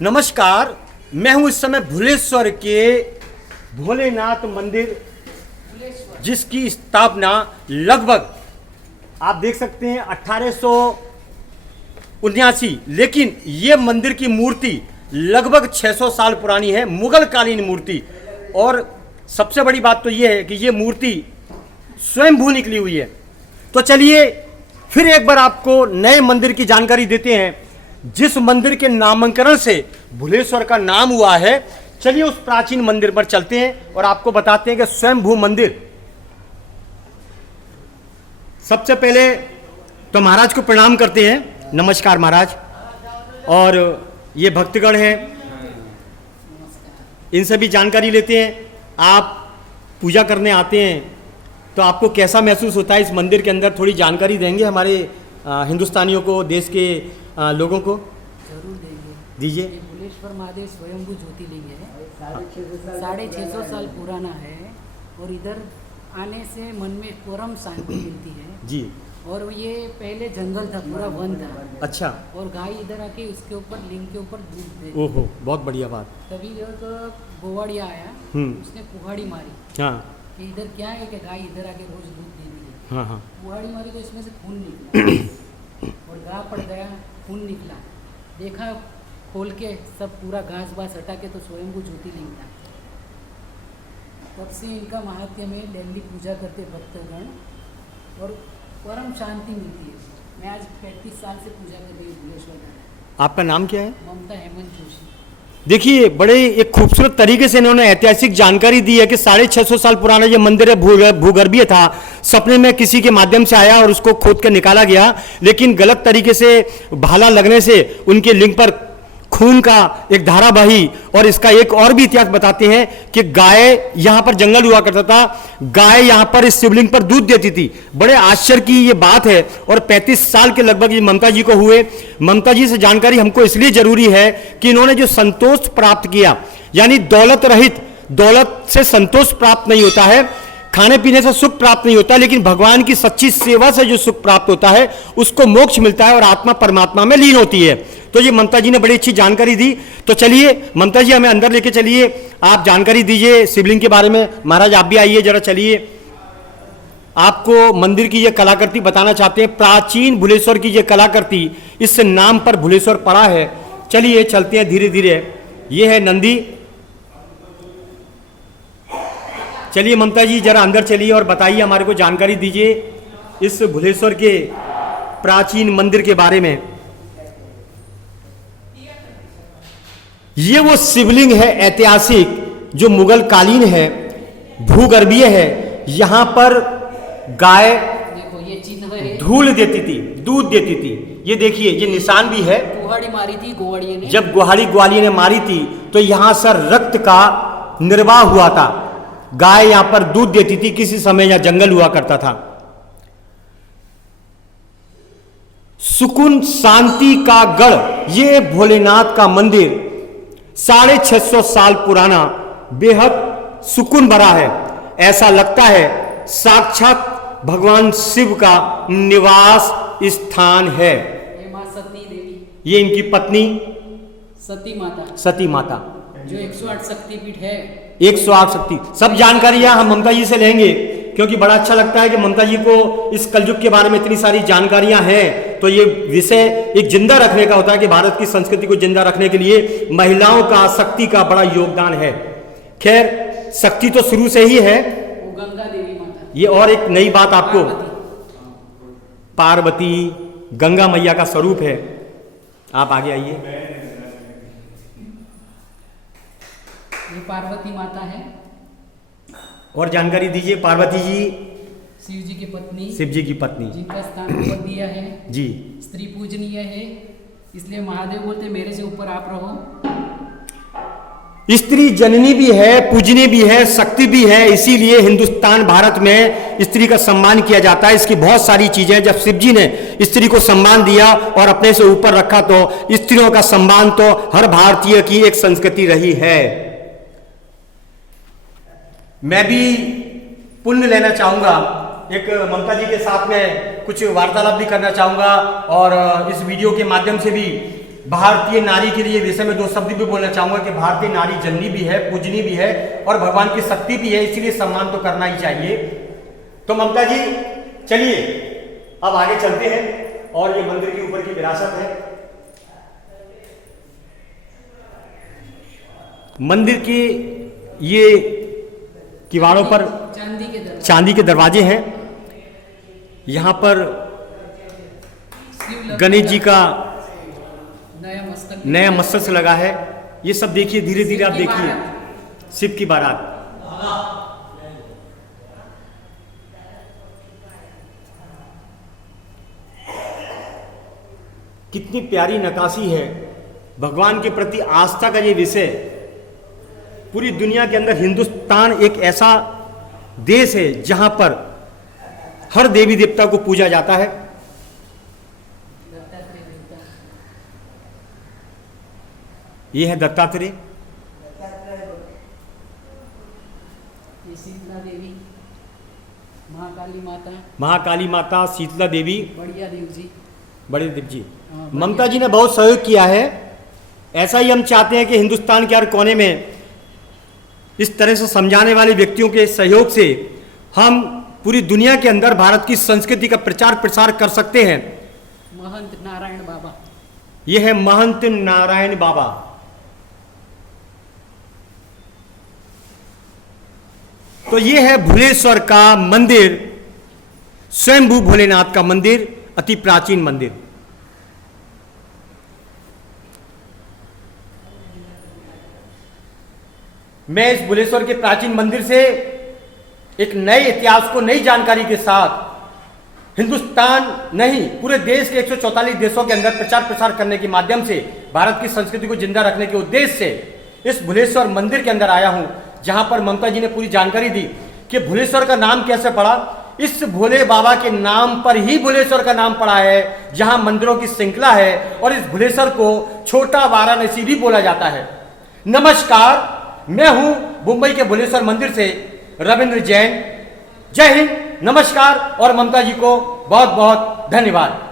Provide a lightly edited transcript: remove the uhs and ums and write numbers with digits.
नमस्कार, मैं हूं इस समय भुलेश्वर के भोलेनाथ मंदिर, जिसकी स्थापना लगभग आप देख सकते हैं 1879, लेकिन ये मंदिर की मूर्ति लगभग 600 साल पुरानी है, मुगल कालीन मूर्ति। और सबसे बड़ी बात तो ये है कि ये मूर्ति स्वयंभू निकली हुई है। तो चलिए फिर एक बार आपको नए मंदिर की जानकारी देते हैं, जिस मंदिर के नामकरण से भुलेश्वर का नाम हुआ है। चलिए उस प्राचीन मंदिर पर चलते हैं और आपको बताते हैं कि स्वयंभू मंदिर। सबसे पहले तो महाराज को प्रणाम करते हैं। नमस्कार महाराज। और ये भक्तगण हैं, इनसे भी जानकारी लेते हैं। आप पूजा करने आते हैं तो आपको कैसा महसूस होता है इस मंदिर के अंदर? थोड़ी जानकारी देंगे हमारे हिंदुस्तानियों को, देश के लोगों को? जरूर देंगे, दीजिए। भुलेश्वर महादेव स्वयंभू ज्योतिर्लिंग है, 650 साल पुराना है। और इधर आने से मन में परम शांति मिलती है जी। और ये पहले जंगल था, पूरा वन था। अच्छा। और गाय इधर आके उसके ऊपर लिंग के ऊपर दूध दे। ओहो, बहुत बढ़िया बात। तभी एक गोवाड़िया आया, उसने कुहाड़ी मारी हाँ कि इधर क्या है कि गाय इधर आके रोज दूध देती है। हाँ हाँ। कुहाड़ी मारी तो इसमें से खून निकला और गाय पड़ गया, खून निकला। देखा खोल के सब पूरा घास बास हटा के तो स्वयंभू ज्योतिर्लिंग था। तब से इनका महात्म्य में डेली पूजा करते भक्तगण और परम शांति मिलती है। मैं आज 35 साल से पूजा कर रही हूँ भुलेश्वर का। आपका नाम क्या है? ममता हेमंत जोशी। देखिए, बड़े एक खूबसूरत तरीके से इन्होंने ऐतिहासिक जानकारी दी है कि 650 साल पुराना ये मंदिर है, भूगर्भीय था। सपने में किसी के माध्यम से आया और उसको खोद कर निकाला गया, लेकिन गलत तरीके से भाला लगने से उनके लिंग पर खून का एक धारा बही। और इसका एक और भी इतिहास बताते हैं कि गाय, यहां पर जंगल हुआ करता था, गाय यहां पर इस शिवलिंग पर दूध देती थी। बड़े आश्चर्य की ये बात है। और 35 साल के लगभग ये ममता जी को हुए। ममता जी से जानकारी हमको इसलिए जरूरी है कि इन्होंने जो संतोष प्राप्त किया, यानी दौलत रहित, दौलत से संतोष प्राप्त नहीं होता है, खाने पीने से सुख प्राप्त नहीं होता, लेकिन भगवान की सच्ची सेवा से जो सुख प्राप्त होता है उसको मोक्ष मिलता है और आत्मा परमात्मा में लीन होती है। तो ये ममता जी ने बड़ी अच्छी जानकारी दी। तो चलिए ममता जी, हमें अंदर लेके चलिए, आप जानकारी दीजिए शिवलिंग के बारे में। महाराज आप भी आइए जरा, चलिए। आपको मंदिर की ये कलाकृति बताना चाहते हैं, प्राचीन भुलेश्वर की ये कलाकृति, इस नाम पर भुलेश्वर पड़ा है। चलिए चलते हैं धीरे धीरे। ये है नंदी। चलिए ममता जी जरा अंदर चलिए और बताइए, हमारे को जानकारी दीजिए इस भुलेश्वर के प्राचीन मंदिर के बारे में। ये वो शिवलिंग है ऐतिहासिक, जो मुगल कालीन है, भूगर्भीय है। यहां पर गाय देखो ये चिन्ह है, धूल देती थी, दूध देती थी। ये देखिए, ये निशान भी है। कुहाड़ी मारी थी गोवाड़िया ने। जब ग्वालियर ने मारी थी तो यहां से रक्त का निर्वाह हुआ था। गाय यहां पर दूध देती थी। किसी समय यहां जंगल हुआ करता था। सुकून शांति का गढ़, ये भोलेनाथ का मंदिर 650 साल पुराना, बेहद सुकून भरा है। ऐसा लगता है साक्षात भगवान शिव का निवास स्थान है। ये मां सती देवी, ये इनकी पत्नी सती माता, सती माता, जो 108 शक्तिपीठ है। 108 शक्ति। सब जानकारियां हम ममता जी से लेंगे, क्योंकि बड़ा अच्छा लगता है कि ममता जी को इस कलयुग के बारे में इतनी सारी जानकारियां हैं। तो ये विषय एक जिंदा रखने का होता है कि भारत की संस्कृति को जिंदा रखने के लिए महिलाओं का, शक्ति का बड़ा योगदान है। खैर, शक्ति तो शुरू से ही है। वो गंगा देवी माता। ये और एक नई बात आपको, पार्वती गंगा मैया का स्वरूप है। आप आगे आइए। ये पार्वती माता है। और जानकारी दीजिए। पार्वती जी शिव जी की पत्नी, शिव जी की पत्नी, जिनका स्थान ऊपर दिया है जी। स्त्री पूजनीय है, इसलिए महादेव बोलते मेरे से ऊपर आप रहो। स्त्री जननी भी है, पूजनीय भी है, शक्ति भी है। इसीलिए हिंदुस्तान, भारत में स्त्री का सम्मान किया जाता है। इसकी बहुत सारी चीजें, जब शिव जी ने स्त्री को सम्मान दिया और अपने से ऊपर रखा, तो स्त्रियों का सम्मान तो हर भारतीय की एक संस्कृति रही है। मैं भी पुण्य लेना चाहूंगा, एक ममता जी के साथ में कुछ वार्तालाप भी करना चाहूंगा और इस वीडियो के माध्यम से भी भारतीय नारी के लिए विषय में दो शब्द भी बोलना चाहूंगा कि भारतीय नारी जननी भी है, पूजनी भी है और भगवान की शक्ति भी है, इसीलिए सम्मान तो करना ही चाहिए। तो ममता जी चलिए अब आगे चलते हैं और ये मंदिर के ऊपर की विरासत है। मंदिर के ये किवाड़ों पर चांदी के दरवाजे हैं। यहाँ पर गणेश जी का नया मस्तक लगा है। ये सब देखिए, धीरे धीरे आप देखिए शिव की बारात। कितनी प्यारी नक्काशी है। भगवान के प्रति आस्था का ये विषय, पूरी दुनिया के अंदर हिंदुस्तान एक ऐसा देश है जहां पर हर देवी देवता को पूजा जाता है। ये है दत्तात्रेय, ये शीतला देवी, महाकाली माता, शीतला देवी, बढ़िया देव जी, बड़े देव जी। ममता जी ने बहुत सहयोग किया है। ऐसा ही हम चाहते हैं कि हिंदुस्तान के हर कोने में इस तरह से समझाने वाले व्यक्तियों के सहयोग से हम पूरी दुनिया के अंदर भारत की संस्कृति का प्रचार प्रसार कर सकते हैं। महंत नारायण बाबा, ये है महंत नारायण बाबा। तो ये है भुलेश्वर का मंदिर, स्वयंभू भोलेनाथ का मंदिर, अति प्राचीन मंदिर। मैं इस भुलेश्वर के प्राचीन मंदिर से एक नए इतिहास को, नई जानकारी के साथ हिंदुस्तान नहीं पूरे देश के 144 देशों के अंदर प्रचार प्रसार करने के माध्यम से भारत की संस्कृति को जिंदा रखने के उद्देश्य से इस भुलेश्वर मंदिर के अंदर आया हूं, जहां पर ममता जी ने पूरी जानकारी दी कि भुलेश्वर का नाम कैसे पड़ा। इस भोले बाबा के नाम पर ही भुलेश्वर का नाम पड़ा है, जहां मंदिरों की श्रृंखला है और इस भुलेश्वर को छोटा वाराणसी भी बोला जाता है। नमस्कार, मैं हूं मुंबई के भुलेश्वर मंदिर से रविंद्र जैन। जय हिंद, नमस्कार और ममता जी को बहुत बहुत धन्यवाद।